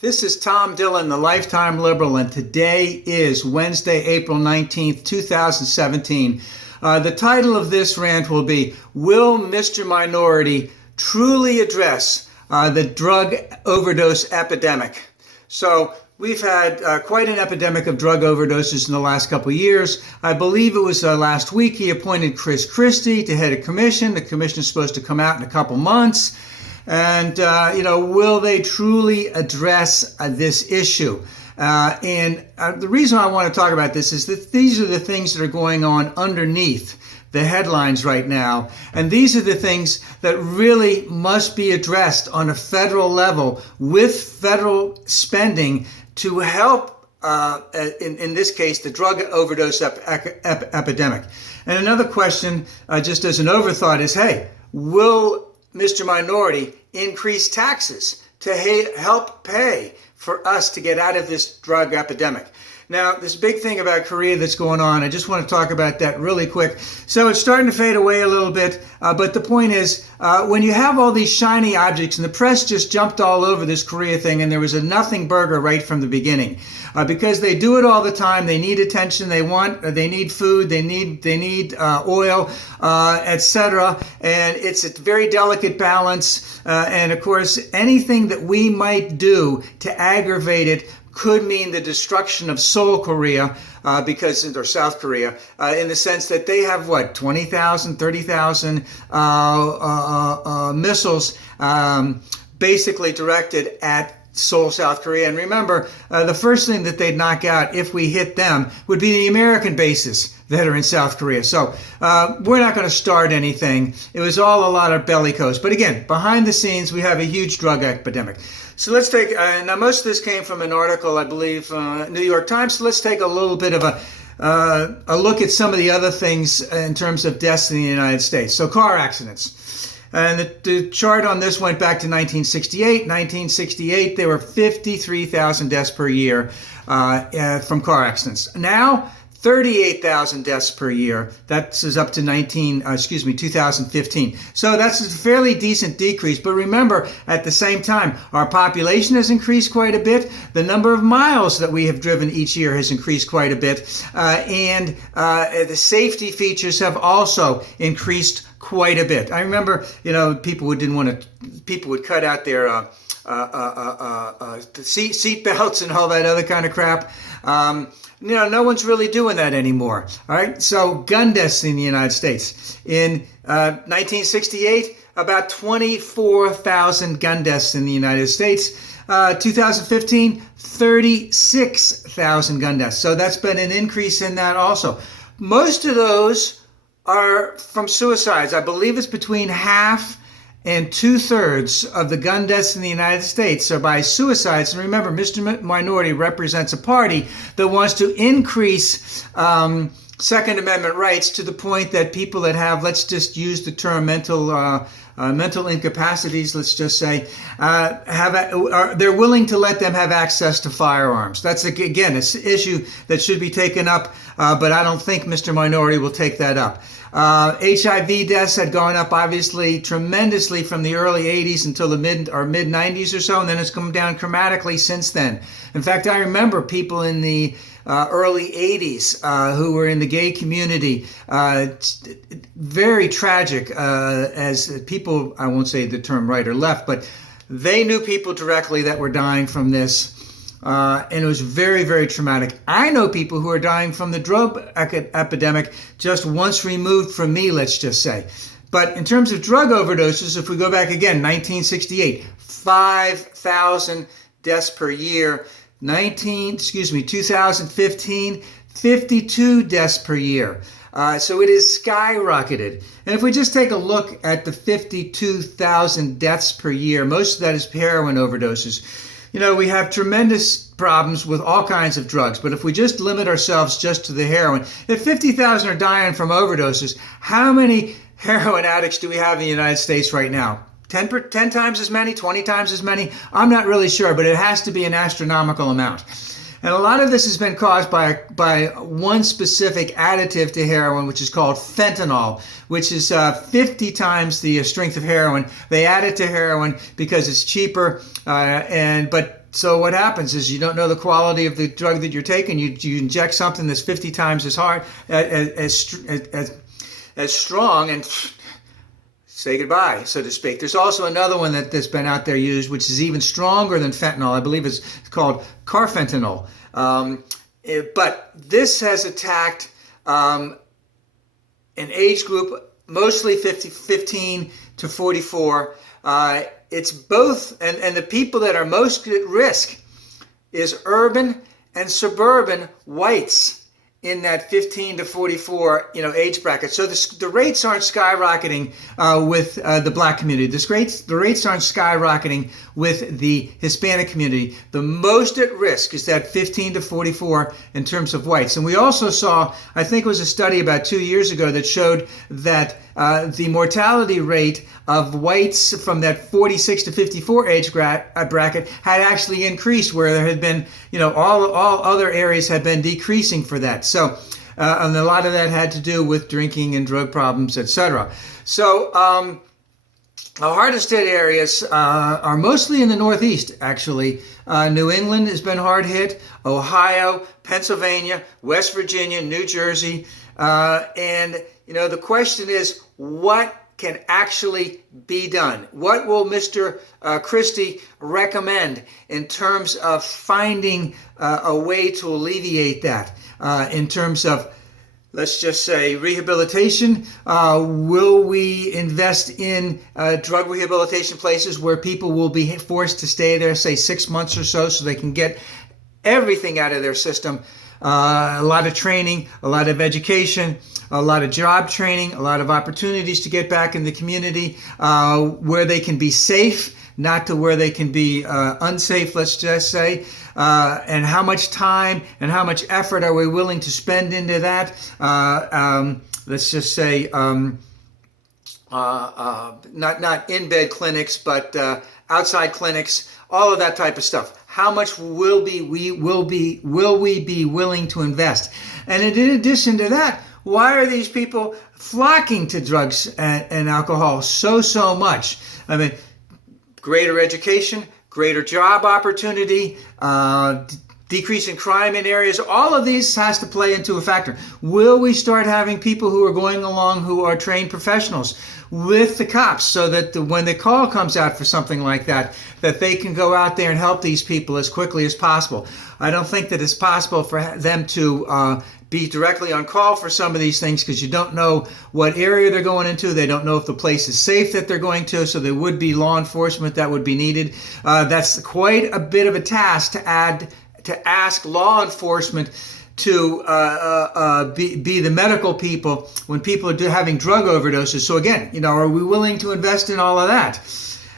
This is Tom Dillon, the Lifetime Liberal, and today is Wednesday, April 19th, 2017. The title of this rant will be, Will Mr. Minority Truly Address the Drug Overdose Epidemic? So we've had quite an epidemic of drug overdoses in the last couple of years. I believe it was last week he appointed Christie to head a commission. The commission is supposed to come out in a couple months. And, will they truly address this issue? The reason I want to talk about this is that these are the things that are going on underneath the headlines right now. And these are the things that really must be addressed on a federal level with federal spending to help, in this case, the drug overdose epidemic. And another question, just as an overthought, is, hey, will Mr. Minority increase taxes to help pay for us to get out of this drug epidemic? Now, this big thing about Korea that's going on, I just want to talk about that really quick. So it's starting to fade away a little bit, but the point is, when you have all these shiny objects, and the press just jumped all over this Korea thing, and there was a nothing burger right from the beginning, because they do it all the time. They need attention, they need food, they need oil, etc. And it's a very delicate balance. And of course, anything that we might do to aggravate it could mean the destruction of Seoul, Korea, or South Korea, in the sense that they have, 20,000, 30,000 missiles basically directed at Seoul, South Korea. And remember, the first thing that they'd knock out if we hit them would be the American bases that are in South Korea. So we're not going to start anything. It was all a lot of bellicose. But again, behind the scenes, we have a huge drug epidemic. So let's take, now most of this came from an article, I believe, New York Times. So let's take a little bit of a look at some of the other things in terms of deaths in the United States. So car accidents. And the chart on this went back to 1968. 1968, there were 53,000 deaths per year from car accidents. Now, 38,000 deaths per year. That is up to 2015. So that's a fairly decent decrease. But remember, at the same time, our population has increased quite a bit. The number of miles that we have driven each year has increased quite a bit. And the safety features have also increased quite a bit. I remember, people would cut out their seat belts and all that other kind of crap. No one's really doing that anymore. All right. So gun deaths in the United States. In 1968, about 24,000 gun deaths in the United States. 2015, 36,000 gun deaths. So that's been an increase in that also. Most of those are from suicides. I believe it's between half and 2/3 of the gun deaths in the United States are by suicides. And remember, Mr. Minority represents a party that wants to increase Second Amendment rights to the point that people that have, let's just use the term mental incapacities, let's just say, they're willing to let them have access to firearms. That's, again, it's an issue that should be taken up, but I don't think Mr. Minority will take that up. HIV deaths had gone up, obviously, tremendously from the early 80s until the mid 90s or so, and then it's come down dramatically since then. In fact, I remember people in the early 80s who were in the gay community, very tragic, as people, I won't say the term right or left, but they knew people directly that were dying from this. And it was very, very traumatic. I know people who are dying from the drug epidemic just once removed from me, let's just say. But in terms of drug overdoses, if we go back again, 1968, 5,000 deaths per year. 2015, 52 deaths per year. So it is skyrocketed. And if we just take a look at the 52,000 deaths per year, most of that is heroin overdoses. We have tremendous problems with all kinds of drugs, but if we just limit ourselves just to the heroin, if 50,000 are dying from overdoses, how many heroin addicts do we have in the United States right now? 10 times as many, 20 times as many? I'm not really sure, but it has to be an astronomical amount. And a lot of this has been caused by one specific additive to heroin, which is called fentanyl, which is 50 times the strength of heroin. They add it to heroin because it's cheaper, but So what happens is you don't know the quality of the drug that you're taking. You inject something that's 50 times as hard, as strong, and say goodbye, so to speak. There's also another one that's been out there used, which is even stronger than fentanyl. I believe it's called carfentanil. But this has attacked an age group, mostly 15 to 44. It's both, and the people that are most at risk is urban and suburban whites in that 15 to 44, age bracket. So the rates aren't skyrocketing with the black community. The rates aren't skyrocketing with the Hispanic community. The most at risk is that 15 to 44 in terms of whites. And we also saw, I think it was a study about 2 years ago that showed that the mortality rate of whites from that 46 to 54 age bracket had actually increased, where there had been, all other areas had been decreasing for that. So, and a lot of that had to do with drinking and drug problems, etc. So, the hardest hit areas are mostly in the Northeast, actually. New England has been hard hit, Ohio, Pennsylvania, West Virginia, New Jersey. And, the question is, what can actually be done? What will Mr. Christie recommend in terms of finding a way to alleviate that? In terms of, let's just say, rehabilitation, will we invest in drug rehabilitation places where people will be forced to stay there, say 6 months or so they can get everything out of their system? A lot of training, a lot of education, a lot of job training, a lot of opportunities to get back in the community where they can be safe, not to where they can be unsafe, let's just say. And how much time and how much effort are we willing to spend into that? Let's just say not in-bed clinics, but outside clinics, all of that type of stuff. How much will we be willing to invest? And in addition to that, why are these people flocking to drugs and alcohol so much? I mean, greater education, greater job opportunity, decrease in crime in areas, all of these has to play into a factor. Will we start having people who are going along who are trained professionals with the cops, so that when the call comes out for something like that, that they can go out there and help these people as quickly as possible? I don't think that it's possible for them to be directly on call for some of these things, because you don't know what area they're going into. They don't know if the place is safe that they're going to, so there would be law enforcement that would be needed. That's quite a bit of a task to ask law enforcement to be the medical people when people are having drug overdoses. So again, are we willing to invest in all of that?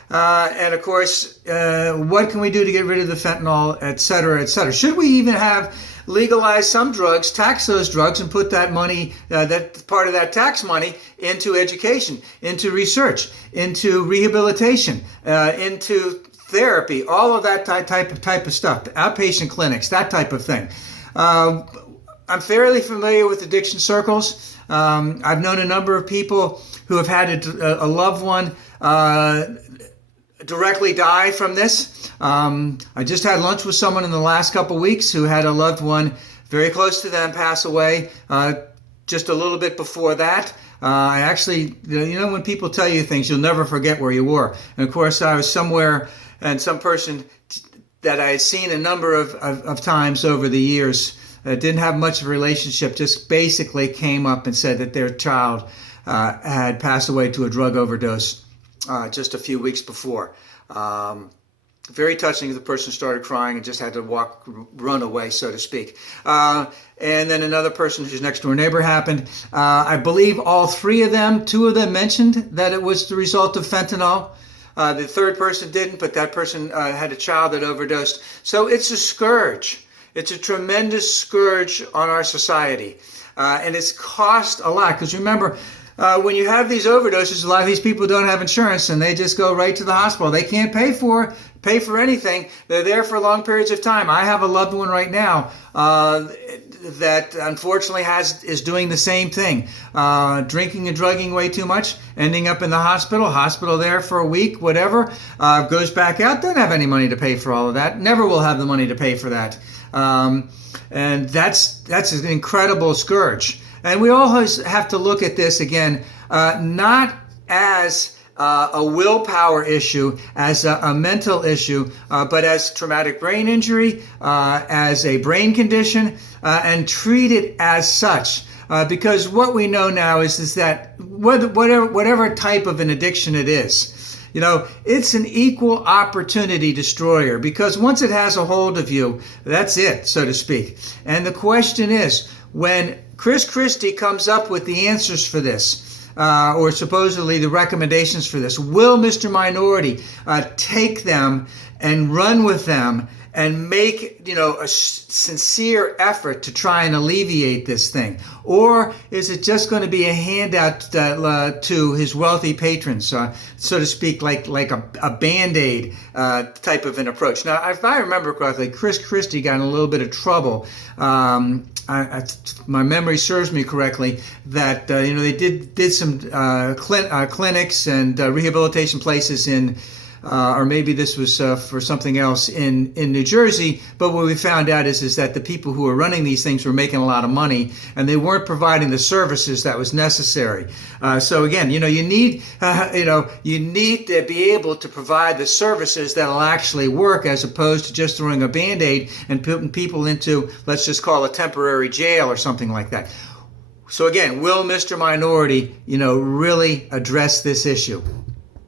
And of course, what can we do to get rid of the fentanyl, et cetera, et cetera? Should we even have legalized some drugs, tax those drugs, and put that money, that part of that tax money, into education, into research, into rehabilitation, into therapy, all of that type of stuff, outpatient clinics, that type of thing. I'm fairly familiar with addiction circles. I've known a number of people who have had a loved one directly die from this. I just had lunch with someone in the last couple weeks who had a loved one very close to them pass away just a little bit before that. I actually, when people tell you things, you'll never forget where you were. And of course, I was somewhere, and some person that I had seen a number of times over the years that didn't have much of a relationship just basically came up and said that their child had passed away to a drug overdose just a few weeks before. Very touching. The person started crying and just had to run away, so to speak. And then another person whose next door neighbor happened. I believe all three of them, two of them mentioned that it was the result of fentanyl. The third person didn't, but that person had a child that overdosed. So it's a scourge. It's a tremendous scourge on our society. And it's cost a lot. Because remember, when you have these overdoses, a lot of these people don't have insurance, and they just go right to the hospital. They can't pay for pay for anything. They're there for long periods of time. I have a loved one right now that unfortunately is doing the same thing, drinking and drugging way too much, ending up in the hospital there for a week, whatever, goes back out, doesn't have any money to pay for all of that, never will have the money to pay for that. And that's an incredible scourge. And we always have to look at this again, not as a willpower issue, as a mental issue, but as traumatic brain injury, as a brain condition, and treat it as such. Because what we know now is that whatever type of an addiction it is, it's an equal opportunity destroyer, because once it has a hold of you, that's it, so to speak. And the question is, when Christie comes up with the answers for this, or supposedly the recommendations for this, will Mr. Minority take them and run with them and make a sincere effort to try and alleviate this thing? Or is it just going to be a handout to his wealthy patrons, so to speak, like a Band-Aid type of an approach? Now, if I remember correctly, Christie got in a little bit of trouble. My memory serves me correctly that they did some clinics and rehabilitation places in, or maybe this was for something else in New Jersey. But what we found out is that the people who were running these things were making a lot of money, and they weren't providing the services that was necessary. So again, you need to be able to provide the services that will actually work, as opposed to just throwing a Band-Aid and putting people into, let's just call it, temporary jail or something like that. So again, will Mr. Minority, really address this issue?